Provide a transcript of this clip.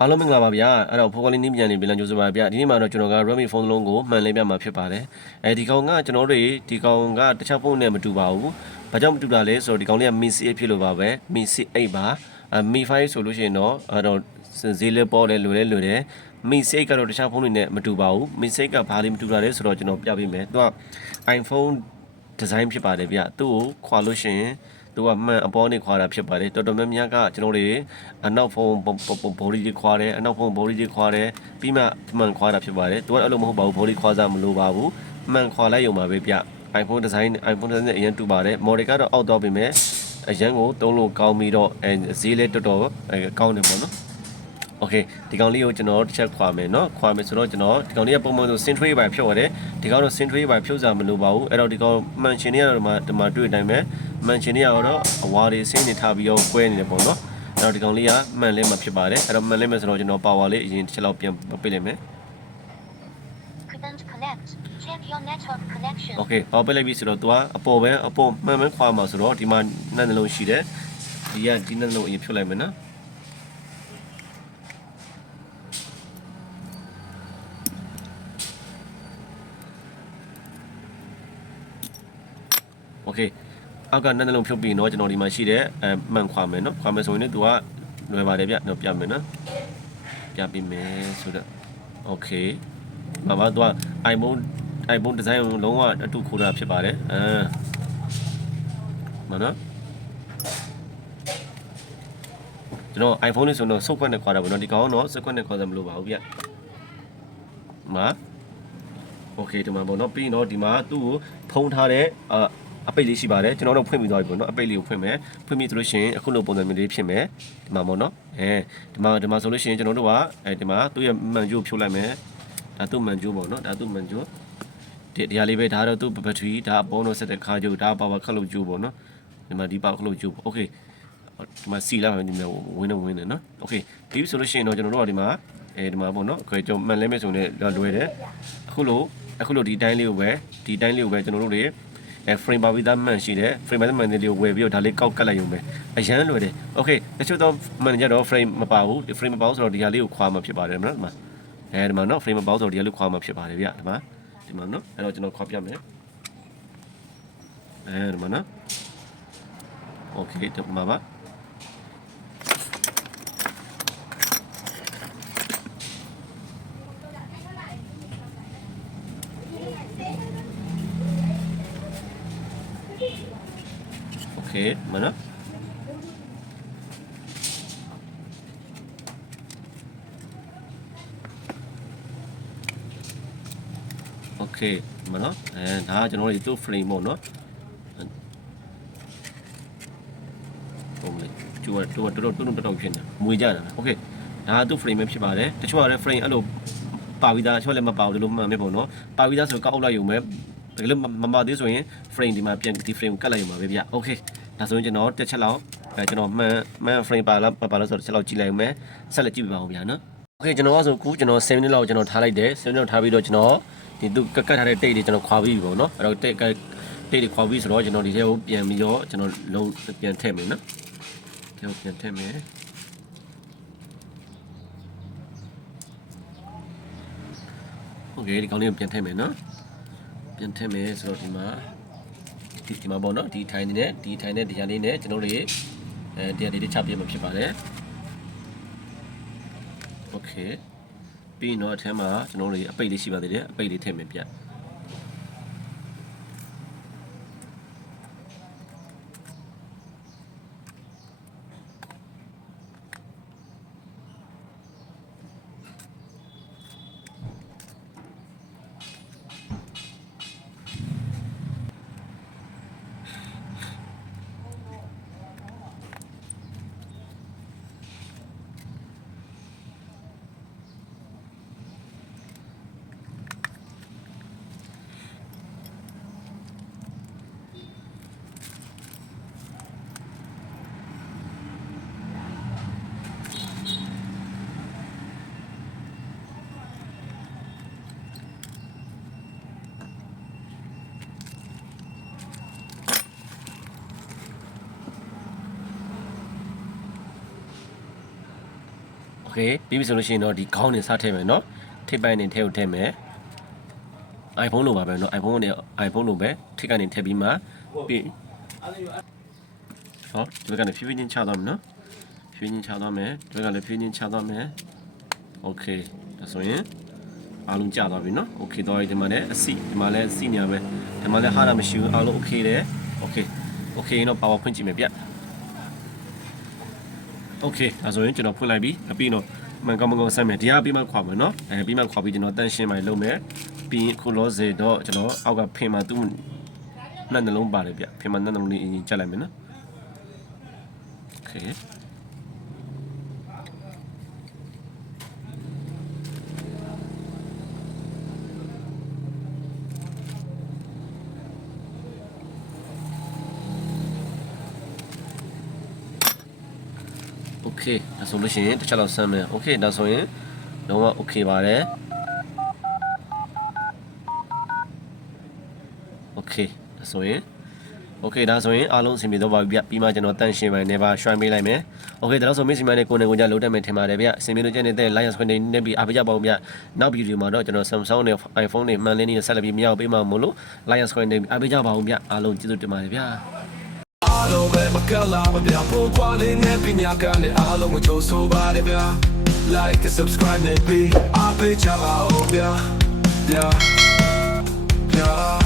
အားလုံးမင်္ဂလာပါဗျာအဲ့တော့ဖိုကလင်းနည်းပြန်နေပြန်ကြိုးစားပါဗျာဒီနေ့မှာတော့ကျွန်တော်က Redmi phone တစ်လုံးကိုမှန်လဲပြမှာဖြစ်ပါတယ်အဲဒီကောင်ကကျွန်တော်တို့ဒီကောင်ကတခြားဖုန်းနဲ့မတူပါဘူးဘာကြောင့်မတူတာလဲဆိုတော့ဒီကောင်လေးက Mi C8 ဖြစ်လို့ပါပဲ Mi C8 ပါအ Mi 5ဆိုလို့ရှိရင်တော့အဲ့တော့ဈေးလဲပေါ်တယ်လွယ်လဲလွယ်တယ် Mi C8 ကတော့တခြားဖုန်းတွေနဲ့မတူပါဘူး Mi C8 ကဘာလေးမတူတာလဲဆိုတော့ကျွန်တော်ပြပေးမယ်သူက iPhone design ဖြစ်ပါတယ်ဗျသူ့ကိုခွာလို့ရှိရင် သူကမှန်အပေါ်နေခွာတာဖြစ်ပါတယ်တော်တော်များများကကျွန်တော်တွေအနောက်ဖုန်းဘော်ဒီတွေခွာတယ်အနောက်ဖုန်းဘော်ဒီတွေခွာတယ်ပြီးမှမှန်ခွာတာဖြစ်ပါတယ်သူကအဲ့လိုမဟုတ်ပါဘူးဘော်ဒီခွာစားမလို့ပါဘူးမှန်ခွာလိုက်ရုံပါပဲဗျ iPhone design iPhone design နဲ့အရင်တူပါတယ် model ကတော့အောက်တော့ပြင်မဲ့အရင်ကိုသုံးလို့ကောင်းပြီးတော့အဲဈေးလည်းတော်တော်အဲကောင်းတယ်ပေါ့နော် โอเคဒီကောင်လေးကိုကျွန်တော်တစ်ချက်ခွာမယ်เนาะခွာမယ်ဆိုတော့ကျွန်တော်ဒီကောင်လေးကပုံမှန်ဆို century ပဲဖြုတ်ရတယ်ဒီကောင်တော့ century ပဲဖြုတ်စားမလို့ပါဘူးအဲ့တော့ဒီကောင် mansion တွေကတော့ဒီမှာဒီမှာတွေ့တဲ့အတိုင်းပဲ mansion တွေကတော့အဝါတွေဆင်းနေထားပြီးတော့ကွဲနေတယ်ပေါ့เนาะအဲ့တော့ဒီကောင်လေးကမှန်လဲမှာဖြစ်ပါတယ်အဲ့တော့မှန်လဲမယ်ဆိုတော့ကျွန်တော် power လေးအရင်တစ်ချက်လောက်ပြန်ပေးလိုက်မယ် couldn't connect. Check your network connection. โอเคပေါပေးလိုက်ပြီဆိုတော့ तू ကအပေါ်ပဲအပေါ်မှန်မှန်ခွာမှာဆိုတော့ဒီမှာနှစ်နှလုံးရှိတယ်ဒီကဒီနှစ်လုံးအရင်ဖြုတ်လိုက်မယ်နော် โอเคအောက်ကနှစ်နှလုံးဖြုတ်ပြီးတော့ကျွန်တော်ဒီမှာရှိတဲ့အဲမှန်ခွာမယ်နော်ခွာမယ်ဆိုရင်လည်း तू ကလွယ်ပါတယ်ဗျတော့ပြမယ်နော်ပြပေးမယ်ဆိုတော့โอเคဘာဘာ तू က iPhone iPhone design ကိုလုံးဝအတူခိုးတာဖြစ်ပါတယ်အာမနော်ကျွန်တော် iPhone လေးဆိုတော့စုပ်ခွက်နဲ့ခွာတာပေါ့နော်ဒီကောင်ကတော့စုပ်ခွက်နဲ့ခွာစမလို့ပါဘူးဗျမာโอเคဒီမှာပေါ့နော်ပြီးရင်တော့ဒီမှာသူ့ကိုဖုံးထားတဲ့အာ အပိတ်လေးရှိပါတယ်ကျွန်တော်တို့ဖွင့်ပြီးသွားပြီပေါ့နော်အပိတ်လေးကိုဖွင့်မယ်ဖွင့်ပြီးဆိုလို့ရှိရင်အခုလိုပုံစံမျိုးလေးဖြစ်မယ်ဒီမှာပေါ့နော်အဲဒီမှာဒီမှာဆိုလို့ရှိရင်ကျွန်တော်တို့ကအဲဒီမှာသူ့ရဲ့မှန်ကြိုးဖြုတ်လိုက်မယ်ဒါသူ့မှန်ကြိုးပေါ့နော်ဒါသူ့မှန်ကြိုးဒီဒီဟာလေးပဲဒါတော့သူ့ဘက်ထရီဒါအပေါ်တော့ဆက်တဲ့ခါကြိုးဒါပါဝါခက်လို့ကြိုးပေါ့နော်ဒီမှာဒီပါခက်လို့ကြိုးပေါ့โอเคဒီမှာစီလာမယ်ဒီမှာဝင်းနေဝင်းနေနော်โอเคဒီဆိုလို့ရှိရင်တော့ကျွန်တော်တို့ကဒီမှာအဲဒီမှာပေါ့နော်ခွဲကြုံမှန်လဲမဲ့ဆိုရင်လည်းလွယ်တယ်အခုလို့အခုလို့ဒီတိုင်းလေးကိုပဲဒီတိုင်းလေးကိုပဲကျွန်တော်တို့တွေ အဲ frame ပါပြီးသားမှန်ရှိတယ် frame ပါပြီးသားမှန်လေးကိုဝယ်ပြီးတော့ဒါလေးကောက်ကတ်လိုက်ရုံပဲအရန်လွယ်တယ် okay တချို့တော့ manager တော့ frame မပါဘူး frame မပါဘူးဆိုတော့ဒီဟာလေးကိုခွာမှာဖြစ်ပါတယ်နော်ဒီမှာအဲဒီမှာနော် frame မပါဘူးဆိုတော့ဒီဟာလေးခွာမှာဖြစ်ပါတယ်ဗျဒီမှာဒီမှာနော်အဲ့တော့ကျွန်တော်ခွာပြမယ်အဲဒီမှာနော် okay ဒီမှာပါ เคมาเนาะโอเคมาเนาะအဲဒါကကျွန်တော်တို့သူ့ frame ပေါ့เนาะပုံလေးကျူတော့တော်တော်တွန်းတွန်းတော်ဖြစ်နေမွေကြတာโอเคဒါကသူ့ frame ပဲဖြစ်ပါတယ်တချို့ကလည်း frame အဲ့လိုပါပြီးသားတချို့လည်းမပါဘူးလို့မှန်မယ်ပေါ့เนาะပါပြီးသားဆိုကောက်အုပ်လိုက်ရုံပဲ တကယ်လို့မပါသေးဆိုရင် frame ဒီမှာပြန်ဒီ frame ကိုကတ်လိုက်ရုံပါပဲဗျโอเค ဒါဆိုရင်ကျွန်တော်တစ်ချက်လောက်အဲကျွန်တော်မှန်မှန် frame ပါလားမပါလားဆိုတော့တစ်ချက်လောက်ကြည့်လိုက်မယ်ဆက်လက်ကြည့်ပြပါဦးဗျာနော်โอเคကျွန်တော်ကဆိုခုကျွန်တော်7 minute လောက်ကျွန်တော်ထားလိုက်တယ်7 minute လောက်ထားပြီးတော့ကျွန်တော်ဒီသူကတ်ကတ်ထားတဲ့တိတ်တွေကျွန်တော်ခွာပြီးပြီပေါ့နော်အဲ့တော့တိတ်ကတိတ်တွေခွာပြီးဆိုတော့ကျွန်တော်ဒီထဲကိုပြန်ပြီးတော့ကျွန်တော်လုံးပြန်ထည့်မယ်နော်ကျွန်တော်ပြန်ထည့်မယ်โอเคဒီကောင်းလေးကိုပြန်ထည့်မယ်နော် ပြန်ထည့်မယ်ဆိုတော့ဒီမှာ ဒီဒီမှာပေါ့နော်ဒီထိုင်နေတဲ့ဒီထိုင်တဲ့ဒီဟာလေးနဲ့ကျွန်တော်တို့အဲတရားလေးတစ်ချပြမှာဖြစ်ပါတယ်โอเคပြီးရင်တော့အထက်မှာကျွန်တော်တို့အပိတ်လေးရှိပါသေးတယ်အပိတ်လေးထည့်မယ်ပြ เคပြီးပြီဆိုလို့ရှိရင်တော့ဒီခေါင်းနဲ့စထည့်မယ်เนาะထိပ်ပိုင်းနဲ့ထည့်ကိုထည့်မယ် iPhone လိုပါပဲเนาะ iPhone နဲ့ iPhone လိုပဲထိပ်ကနေထည့်ပြီးမှပြီးဟောဒီဘက်ကနေဖြည်းဖြည်းချင်းချသွားမယ်เนาะဖြည်းဖြည်းချင်းချသွားမယ်ဒီဘက်ကလည်းဖြည်းဖြည်းချင်းချသွားမယ်โอเคဒါဆိုရင်အားလုံးကြာသွားပြီเนาะโอเคတော့ဒီမှာလည်းအစီဒီမှာလည်းအစီနေရပဲဒီမှာလည်းဟာတာမရှိဘူးအားလုံးโอเคတယ်โอเคโอเคတော့ power ဖွင့်ကြည့်မယ်ဗျ โอเคဒါဆိုရင်ကျွန်တော်ဖွင့်လိုက်ပြီအပြီးတော့မှန်ကောင်းမကောင်းဆက်မယ်ဒီကပြီးမှခွာမယ်เนาะအဲပြီးမှခွာပြီးကျွန်တော်တန်းရှင်းမှလုပ်မယ်ပြီးရင်ခုလောစေတော့ကျွန်တော်အောက်ကဖင်မှာသူ့နှက်နှလုံးပါတယ်ဗျဖင်မှာနှက်နှလုံးလေးအရင်ကြက်လိုက်မယ်နော်โอเค okay ဒါဆိုလို့ရှိရင်တစ်ချက်လောက်ဆမ်းမယ် okay ဒါဆိုရင်လုံးဝ okay ပါတယ် okay ဒါဆိုရင် okay ဒါဆိုရင်အားလုံးအဆင်ပြေတော့ပါပြီဗျပြီးမှကျွန်တော်တန့်ရှင်းပိုင်းနေပါရွှိုင်းပေးလိုက်မယ် okay ဒါဆိုမင်းစီမံနဲ့ကိုနေကိုကြလောက်တက်မယ်ထင်ပါတယ်ဗျအဆင်ပြေလို့ကျနေတဲ့ live screen နဲ့ပြီးအားပေးကြပါဦးဗျနောက် video မှာတော့ကျွန်တော် Samsung နဲ့ iPhone နဲ့မှန်လင်းနဲ့ဆက်လက်ပြီးမြောက်ပေးမှာမို့လို့ live screen နဲ့အားပေးကြပါဦးဗျအားလုံးကျေးဇူးတင်ပါတယ်ဗျာ အားလုံးပဲမကလာမပြဖို့ကွာလေးနဲ့ပညာကနဲ့အားလုံးကိုကြိုးဆိုပါရဗျာ like and subscribe နဲ့ပြီးအားပေးချပါဦးဗျာဗျာဗျာ